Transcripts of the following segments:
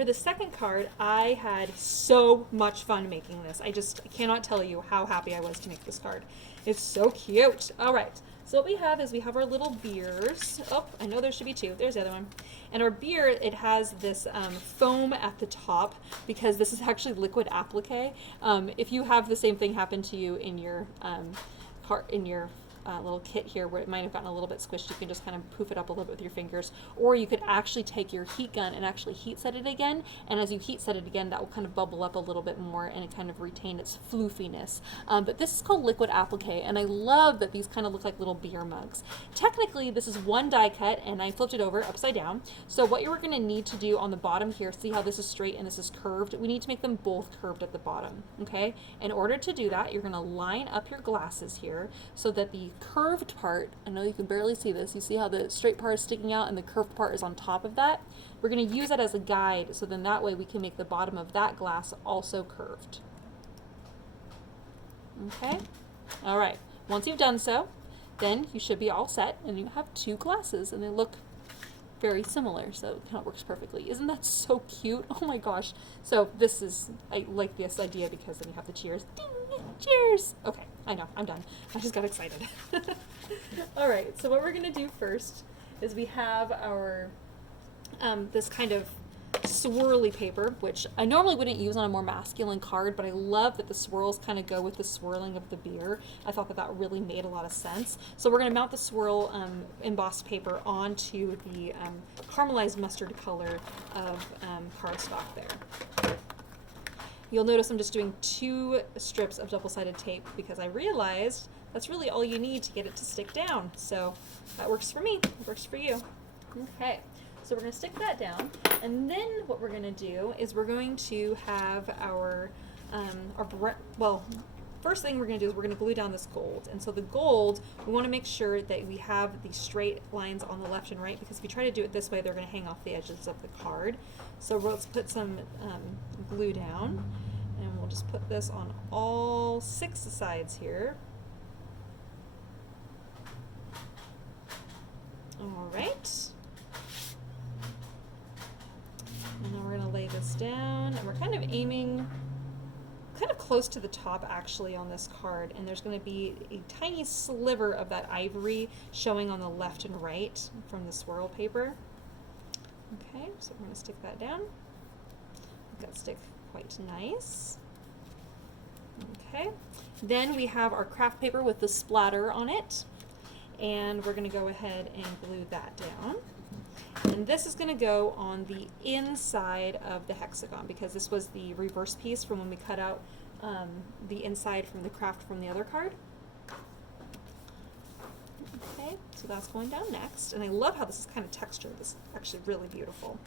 for the second card, I had so much fun making this. I cannot tell you how happy I was to make this card. It's so cute. All right. So what we have is we have our little beers. Oh, I know there should be two. There's the other one. And our beer, it has this foam at the top because this is actually liquid applique. If you have the same thing happen to you in your little kit here where it might have gotten a little bit squished, you can just kind of poof it up a little bit with your fingers, or you could actually take your heat gun and actually heat set it again, and as you heat set it again, that will kind of bubble up a little bit more and it kind of retain its floofiness. But this is called liquid applique, and I love that these kind of look like little beer mugs. Technically this is one die cut and I flipped it over upside down, so what you're going to need to do on the bottom here, see how this is straight and this is curved, we need to make them both curved at the bottom. Okay, in order to do that, you're going to line up your glasses here so that the curved part, I know you can barely see this, you see how the straight part is sticking out and the curved part is on top of that? We're going to use that as a guide, so then that way we can make the bottom of that glass also curved. Okay? All right. Once you've done so, then you should be all set and you have two glasses and they look very similar, so it kind of works perfectly. Isn't that so cute? Oh my gosh. So I like this idea because then you have the cheers. Ding! Cheers! Okay, I know, I'm done. I just got excited. All right, so what we're gonna do first is we have our, this kind of swirly paper, which I normally wouldn't use on a more masculine card, but I love that the swirls kind of go with the swirling of the beer. I thought that that really made a lot of sense. So we're going to mount the swirl embossed paper onto the caramelized mustard color of cardstock there. You'll notice I'm just doing 2 strips of double-sided tape because I realized that's really all you need to get it to stick down. So that works for me, it works for you. Okay. So we're going to stick that down, and then what we're going to do is we're going to have first thing we're going to do is we're going to glue down this gold. And so the gold, we want to make sure that we have the straight lines on the left and right, because if you try to do it this way, they're going to hang off the edges of the card. So let's put some glue down, and we'll just put this on all 6 sides here. All right. And then we're going to lay this down, and we're kind of aiming kind of close to the top actually on this card, and there's going to be a tiny sliver of that ivory showing on the left and right from the swirl paper. Okay, so we're going to stick that down. Make that stick quite nice. Okay, then we have our craft paper with the splatter on it, and we're going to go ahead and glue that down. And this is going to go on the inside of the hexagon because this was the reverse piece from when we cut out the inside from the craft from the other card. Okay, so that's going down next. And I love how this is kind of textured. This is actually really beautiful.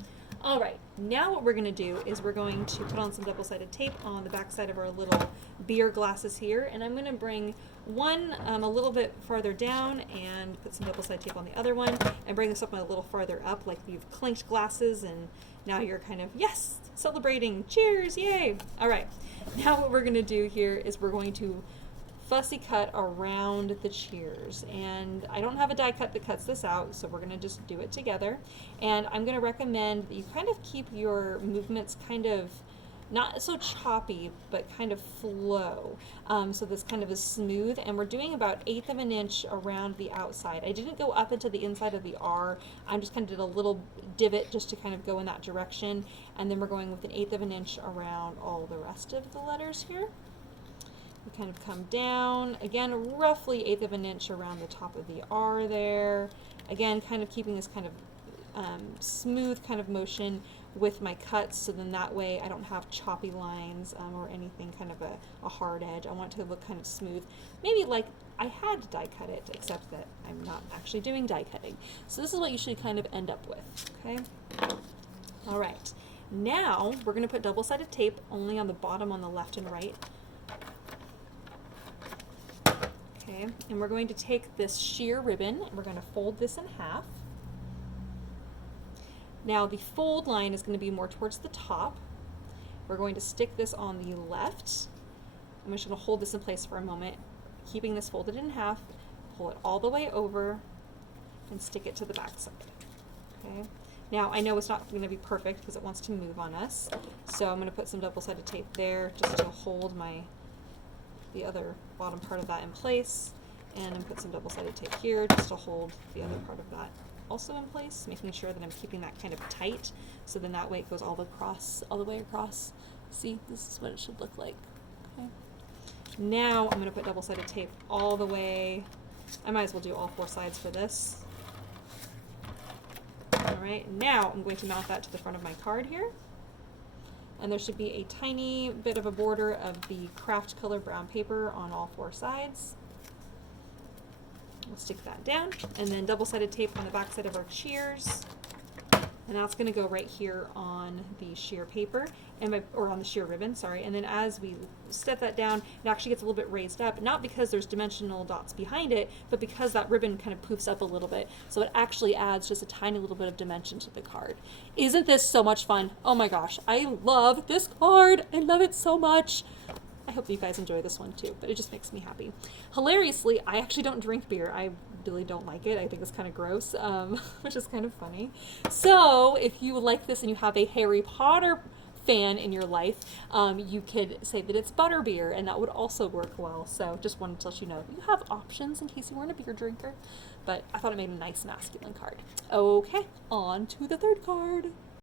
All right, now what we're going to do is we're going to put on some double-sided tape on the back side of our little beer glasses here, and I'm going to bring one a little bit farther down and put some double-sided tape on the other one, and bring this up a little farther up, like you've clinked glasses, and now you're kind of, yes, celebrating, cheers, yay! All right, now what we're going to do here is we're going to fussy cut around the cheers, and I don't have a die cut that cuts this out, so we're going to just do it together. And I'm going to recommend that you kind of keep your movements kind of not so choppy, but kind of flow, so this kind of is smooth. And we're doing about 1/8 of an inch around the outside. I didn't go up into the inside of the R. I just kind of did a little divot just to kind of go in that direction, and then we're going with 1/8 of an inch around all the rest of the letters here. We kind of come down, again, roughly 1/8 of an inch around the top of the R there. Again, kind of keeping this kind of smooth kind of motion with my cuts, so then that way I don't have choppy lines or anything kind of a hard edge. I want it to look kind of smooth. Maybe like I had die cut it, except that I'm not actually doing die cutting. So this is what you should kind of end up with, okay? All right, now we're gonna put double-sided tape only on the bottom on the left and right. Okay, and we're going to take this sheer ribbon and we're going to fold this in half. Now the fold line is going to be more towards the top. We're going to stick this on the left. I'm just going to hold this in place for a moment, keeping this folded in half, pull it all the way over, and stick it to the back side. Okay. Now, I know it's not going to be perfect because it wants to move on us, so I'm going to put some double-sided tape there just to hold the other bottom part of that in place, and then put some double-sided tape here just to hold the other part of that also in place, making sure that I'm keeping that kind of tight, so then that way it goes all the way across. See, this is what it should look like. Okay. Now I'm going to put double-sided tape all the way. I might as well do all 4 sides for this. Alright, now I'm going to mount that to the front of my card here. And there should be a tiny bit of a border of the craft color brown paper on all 4 sides. We'll stick that down, and then double-sided tape on the back side of our shears. And that's going to go right here on the sheer paper, or on the sheer ribbon, sorry. And then as we set that down, it actually gets a little bit raised up, not because there's dimensional dots behind it, but because that ribbon kind of poofs up a little bit. So it actually adds just a tiny little bit of dimension to the card. Isn't this so much fun? Oh my gosh, I love this card. I love it so much. I hope you guys enjoy this one too, but it just makes me happy. Hilariously, I actually don't drink beer. I really don't like it. I think it's kind of gross, which is kind of funny. So if you like this and you have a Harry Potter fan in your life, you could say that it's butterbeer, and that would also work well. So just wanted to let you know you have options in case you weren't a beer drinker, but I thought it made a nice masculine card. Okay, on to the third card.